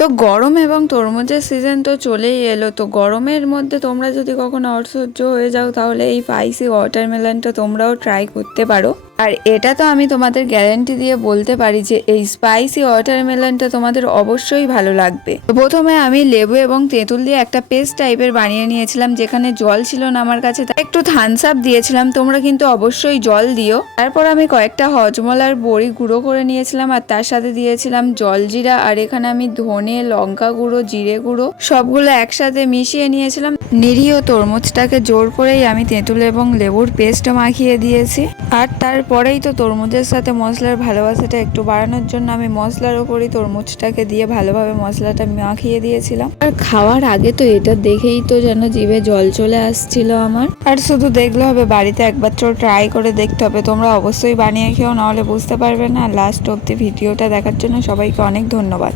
তো গরম এবং তরমুজের সিজন তো চলেই এলো। তো গরমের মধ্যে তোমরা যদি কখনো অসহ্য হয়ে যাও তাহলে এই স্পাইসি ওয়াটারমেলনটা তোমরাও ট্রাই করতে পারো। আর এটা তো আমি তোমাদের গ্যারান্টি দিয়ে বলতে পারি যে এই স্পাইসি ওয়াটারমেলনটা তোমাদের অবশ্যই ভালো লাগবে। তো প্রথমে আমি লেবু এবং তেঁতুল দিয়ে একটা পেস্ট টাইপের বানিয়ে নিয়েছিলাম, যেখানে জল ছিল না আমার কাছে, তাই একটু থামস আপ দিয়েছিলাম। তোমরা কিন্তু অবশ্যই জল দিও। তারপর আমি কয়েকটা হজমলার বড়ি গুঁড়ো করে নিয়েছিলাম আর তার সাথে দিয়েছিলাম জলজিরা, আর এখানে আমি ধনে, লঙ্কা গুঁড়ো, জিরে গুঁড়ো সবগুলো একসাথে মিশিয়ে নিয়েছিলাম। নিরীহ তরমুজটাকে জোর করেই আমি তেঁতুল এবং লেবুর পেস্ট মাখিয়ে দিয়েছি। আর তারপরেই তো তরমুজের সাথে মশলার ভালোবাসাটা একটু বাড়ানোর জন্য আমি মশলার ওপরই তরমুজটাকে দিয়ে ভালোভাবে মশলাটা মাখিয়ে দিয়েছিলাম। আর খাওয়ার আগে তো এটা দেখেই তো যেন জিভে জল চলে আসছিল আমার। আর শুধু দেখলে হবে, বাড়িতে একবার তো ট্রাই করে দেখতে হবে। তোমরা অবশ্যই বানিয়ে খেও, নাহলে বুঝতে পারবে না। লাস্ট অব্দি ভিডিওটা দেখার জন্য সবাইকে অনেক ধন্যবাদ।